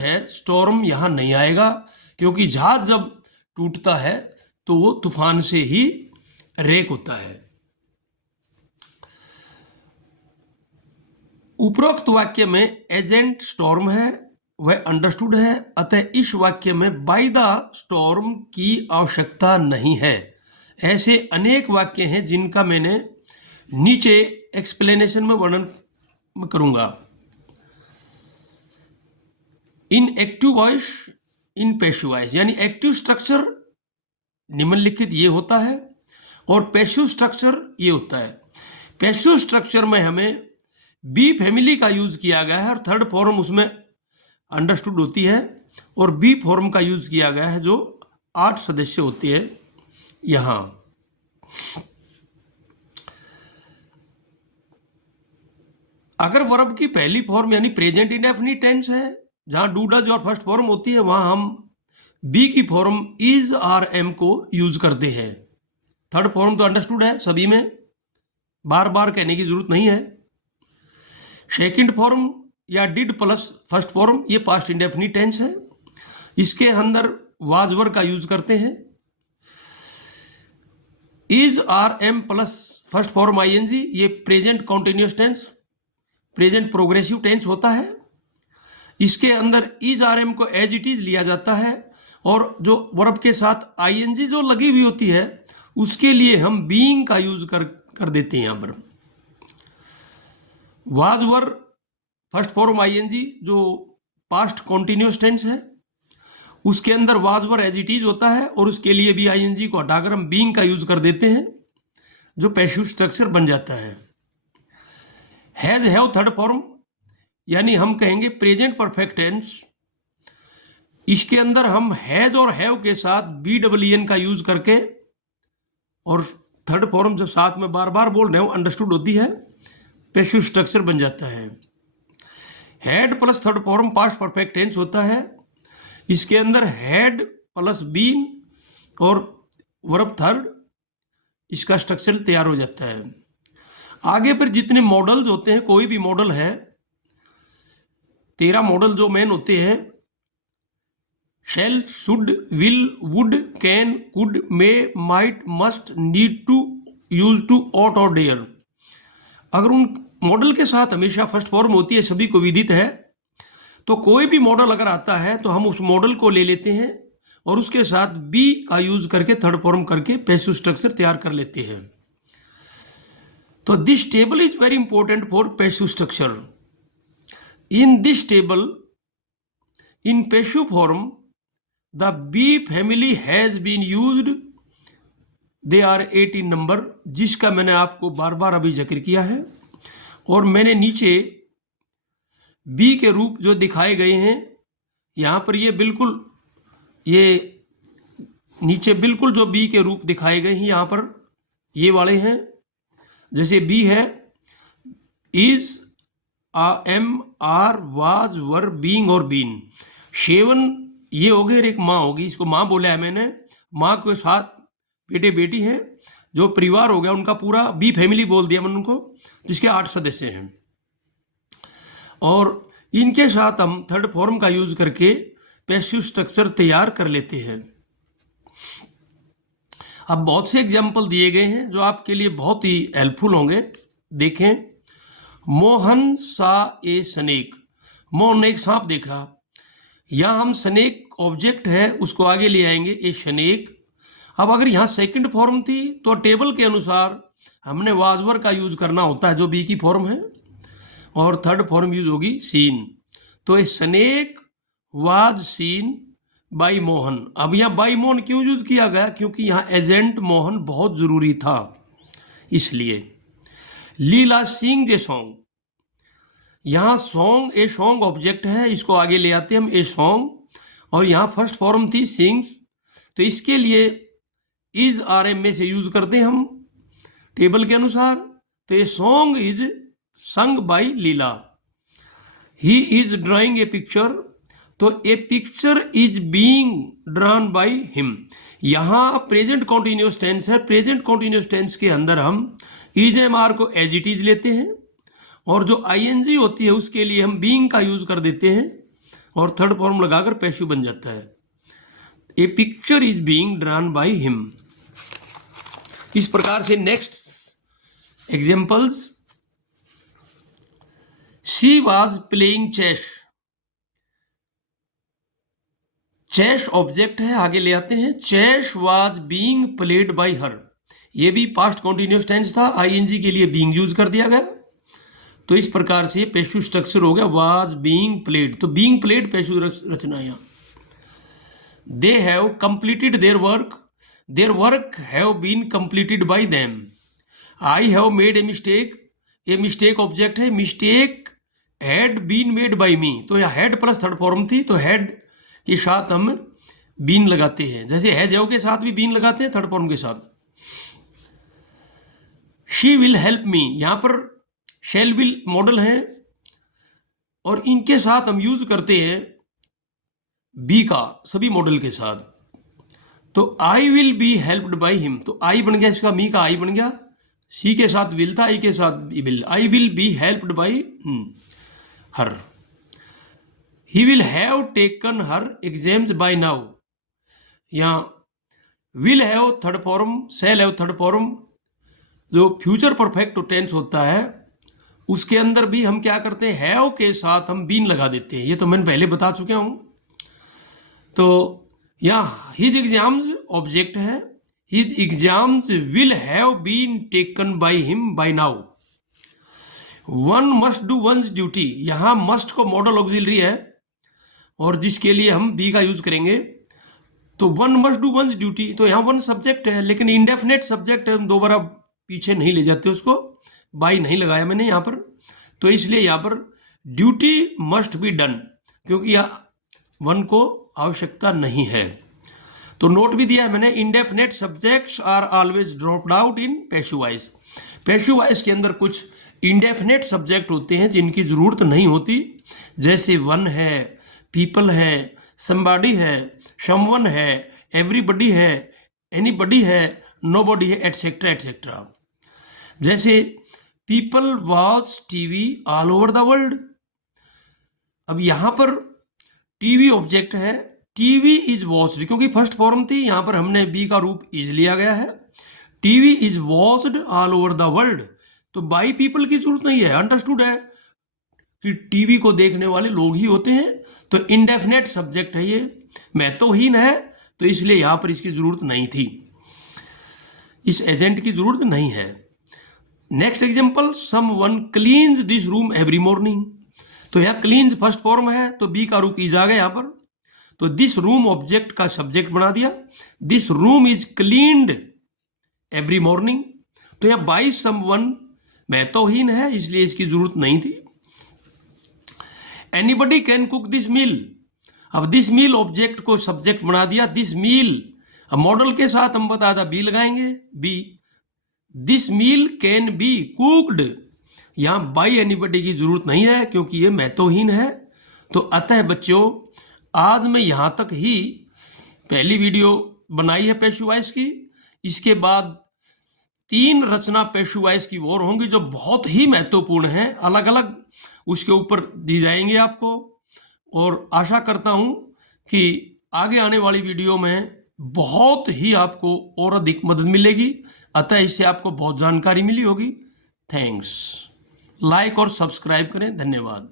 है स्टॉर्म यहाँ नहीं आएगा, क्योंकि जहाज जब टूटता है तो वो तूफान से ही रेक होता है। उपरोक्त वाक्य में एजेंट स्टॉर्म है, वह अंडरस्टूड है, अतः इस वाक्य में बाय द स्टॉर्म की आवश्यकता नहीं है। ऐसे अनेक वाक्य हैं जिनका मैंने नीचे एक्सप्लेनेशन में वर्णन करूंगा। इन एक्टिव वॉइस, इन पैसिव वॉइस, यानी एक्टिव स्ट्रक्चर निम्नलिखित ये होता है और पैसिव स्ट्रक्चर ये होता है। पैसिव स्ट्रक्चर में हमें बी फैमिली का यूज किया गया है और थर्ड फॉर्म उसमें अंडरस्टूड होती है, और बी फॉर्म का यूज किया गया है जो 8 सदस्य होते हैं यहां। अगर वर्ब की पहली फॉर्म यानी प्रेजेंट इंडेफिनिट टेंस है, जहां डू डज और फर्स्ट फॉर्म होती है, वहां हम बी की फॉर्म इज आर एम को यूज करते हैं। थर्ड फॉर्म तो अंडरस्टूड है सभी में, बार बार कहने की जरूरत नहीं है। सेकंड फॉर्म या डिड प्लस फर्स्ट फॉर्म, ये पास्ट इंडेफिनिट टेंस है, इसके अंदर वाज वर का यूज करते हैं। Is are am plus first form ING, ये present continuous tense, present progressive tense होता है। इसके अंदर इज आर एम को एज इट इज लिया जाता है, और जो वर्ब के साथ आईएनजी जो लगी हुई होती है उसके लिए हम बीइंग का यूज कर देते हैं। यहां पर was were first form ING जो पास्ट कॉन्टिन्यूअस टेंस है, उसके अंदर was were as it is होता है, और उसके लिए भी आईएनजी को हटाकर हम बीइंग का यूज कर देते हैं, जो पैसिव स्ट्रक्चर बन जाता है। हैज हैव थर्ड फॉर्म, यानी हम कहेंगे प्रेजेंट परफेक्ट टेंस, इसके अंदर हम हैज और हैव के साथ BEEN का यूज करके, और थर्ड फॉर्म जब साथ में बार बार बोल रहे हो अंडरस्टूड होती है, पैसिव स्ट्रक्चर बन जाता है। Had plus third form past perfect tense होता है, इसके अंदर हैड प्लस बीन और वर्ब थर्ड, इसका स्ट्रक्चर तैयार हो जाता है। आगे फिर जितने मॉडल्स होते हैं, कोई भी मॉडल है, 13 मॉडल जो मेन होते हैं, shall, should, will, would, can, could, may, might, must, need to, use to, ought और डेयर। अगर उन मॉडल के साथ हमेशा फर्स्ट फॉर्म होती है, सभी को विदित है, तो कोई भी मॉडल अगर आता है तो हम उस मॉडल को ले लेते हैं और उसके साथ बी का यूज करके थर्ड फॉर्म करके पैसिव स्ट्रक्चर तैयार कर लेते हैं। तो this table is very important for passive structure. In this table in passive form the be family has been used, they are 18 number, जिसका मैंने आपको बार बार अभी जिक्र किया है, और मैंने नीचे बी के रूप जो दिखाए गए हैं यहाँ पर, ये बिल्कुल, ये नीचे बिल्कुल जो बी के रूप दिखाए गए हैं यहाँ पर ये वाले हैं। जैसे बी है is, am, are, was, were, being और बीन। 7 ये हो गए, एक माँ होगी, इसको माँ बोला है मैंने। माँ के साथ बेटे बेटी हैं, जो परिवार हो गया उनका पूरा, बी फैमिली बोल दिया मैंने उनको, जिसके 8 सदस्य हैं, और इनके साथ हम थर्ड फॉर्म का यूज करके पैसिव स्ट्रक्चर तैयार कर लेते हैं। अब बहुत से एग्जाम्पल दिए गए हैं जो आपके लिए बहुत ही हेल्पफुल होंगे। देखें, मोहन सा ए स्नेक, मोहन ने एक सांप देखा। यहां हम स्नेक ऑब्जेक्ट है उसको आगे ले आएंगे, ए स्नेक। अब अगर यहाँ सेकंड फॉर्म थी तो टेबल के अनुसार हमने वाजवर का यूज करना होता है जो बी की फॉर्म है, और थर्ड फॉर्म यूज होगी सीन। तो a snake was scene by Mohan. अब यहाँ बाई मोहन क्यों यूज किया गया? क्योंकि यहाँ एजेंट मोहन बहुत जरूरी था, इसलिए। लीला सिंग ए सॉन्ग, यहाँ सॉन्ग ए सॉन्ग ऑब्जेक्ट है, इसको आगे ले आते हैं हम, ए सॉन्ग, और यहाँ फर्स्ट फॉर्म थी सिंग्स, तो इसके लिए इज आर एम में से यूज करते हैं हम टेबल के अनुसार। तो a song is sung by Leela. He is drawing a picture, तो a picture is being drawn by him. यहां प्रेजेंट कॉन्टिन्यूअस टेंस है, प्रेजेंट कॉन्टिन्यूअस टेंस के अंदर हम इज एम आर को एज इट इज लेते हैं, और जो आईएनजी होती है उसके लिए हम बीइंग का यूज कर देते हैं, और थर्ड फॉर्म लगाकर पैसिव बन जाता है। A picture is being drawn by him. इस प्रकार से next examples, she was playing chess. Chess object है, आगे ले आते हैं। Chess was being played by her, ये भी पास्ट कॉन्टिन्यूअस टेंस था, आईएनजी के लिए बीइंग यूज कर दिया गया। तो इस प्रकार से पैसिव स्ट्रक्चर हो गया वाज बीइंग प्लेड। तो बीइंग प्लेड पैसिव रचना। यहाँ they have completed their work have been completed by them. I have made a mistake, ये मिस्टेक ऑब्जेक्ट है, mistake had been made by me. तो यहाँ had plus third form थी, तो had के साथ हम बीन लगाते हैं, जैसे हैज हैव के साथ भी बीन लगाते हैं थर्ड फॉर्म के साथ। शी विल हेल्प मी, यहाँ पर शैल विल मॉडल है और इनके साथ हम यूज करते हैं बी का सभी मॉडल के साथ। तो आई will be helped by him, तो आई बन गया इसका, मी का आई बन गया, सी के साथ विल था, आई के साथ will. I will be helped by her. He will have taken her exams by now, यहाँ will have third form, shall have third form. जो फ्यूचर परफेक्ट टेंस होता है उसके अंदर भी हम क्या करते हैं, हैव के साथ हम बीन लगा देते हैं, ये तो मैंने पहले बता चुका हूं। तो यहाँ हिज एग्जाम्स ऑब्जेक्ट है, his exams will have been taken by him by now. One must do one's duty, यहाँ मस्ट को मॉडल ऑक्सिलरी है और जिसके लिए हम बी का यूज करेंगे। तो one must do one's duty, तो यहाँ वन सब्जेक्ट है लेकिन इंडेफिनेट सब्जेक्ट है, हम दोबारा पीछे नहीं ले जाते उसको, बाई नहीं लगाया मैंने यहाँ पर। तो इसलिए यहाँ पर ड्यूटी मस्ट बी डन, क्योंकि यहाँ वन को आवश्यकता नहीं है। तो नोट भी दिया है मैंने, indefinite subjects are always dropped out in passive voice. Passive voice के अंदर कुछ इंडेफिनेट सब्जेक्ट होते हैं जिनकी जरूरत नहीं होती, जैसे वन है, पीपल है, समबॉडी है, समवन है, एवरीबडी है, एनीबडी है, नोबडी है, एटसेट्रा एटसेट्रा। जैसे people watch TV all over the world. अब यहां पर टीवी ऑब्जेक्ट है, टीवी इज वॉच्ड, क्योंकि फर्स्ट फॉर्म थी, यहां पर हमने बी का रूप इज लिया गया है। TV is watched all over the world, तो बाई पीपल की जरूरत नहीं है, अंडरस्टूड है कि टीवी को देखने वाले लोग ही होते हैं। तो इंडेफिनेट सब्जेक्ट है ये, महत्वहीन है, तो इसलिए यहां पर इसकी जरूरत नहीं थी, इस एजेंट की जरूरत नहीं है। Next example, someone cleans this room every morning. तो यह क्लीन्स फर्स्ट फॉर्म है, तो बी का रूप इज आ गया यहाँ पर। तो दिस रूम ऑब्जेक्ट का सब्जेक्ट बना दिया, this room is cleaned every morning. तो यह बाय समवन महत्वहीन है, इसलिए इसकी जरूरत नहीं थी। Anybody can cook this meal, अब दिस मील ऑब्जेक्ट को सब्जेक्ट बना दिया, दिस मील। अब मॉडल के साथ हम बता दा बी लगाएंगे, be. This meal can be cooked, यहां बाई एनीबडी की जरूरत नहीं है क्योंकि ये महत्वहीन है। तो अतः बच्चों आज मैं यहां तक ही पहली वीडियो बनाई है पैसिव वॉइस की। इसके बाद 3 रचना पैसिव वॉइस की और होंगी जो बहुत ही महत्वपूर्ण है, अलग अलग उसके ऊपर दी जाएंगे आपको। और आशा करता हूं कि आगे आने वाली वीडियो में बहुत ही आपको और अधिक मदद मिलेगी, अतः इससे आपको बहुत जानकारी मिली होगी। थैंक्स। लाइक और सब्सक्राइब करें, धन्यवाद।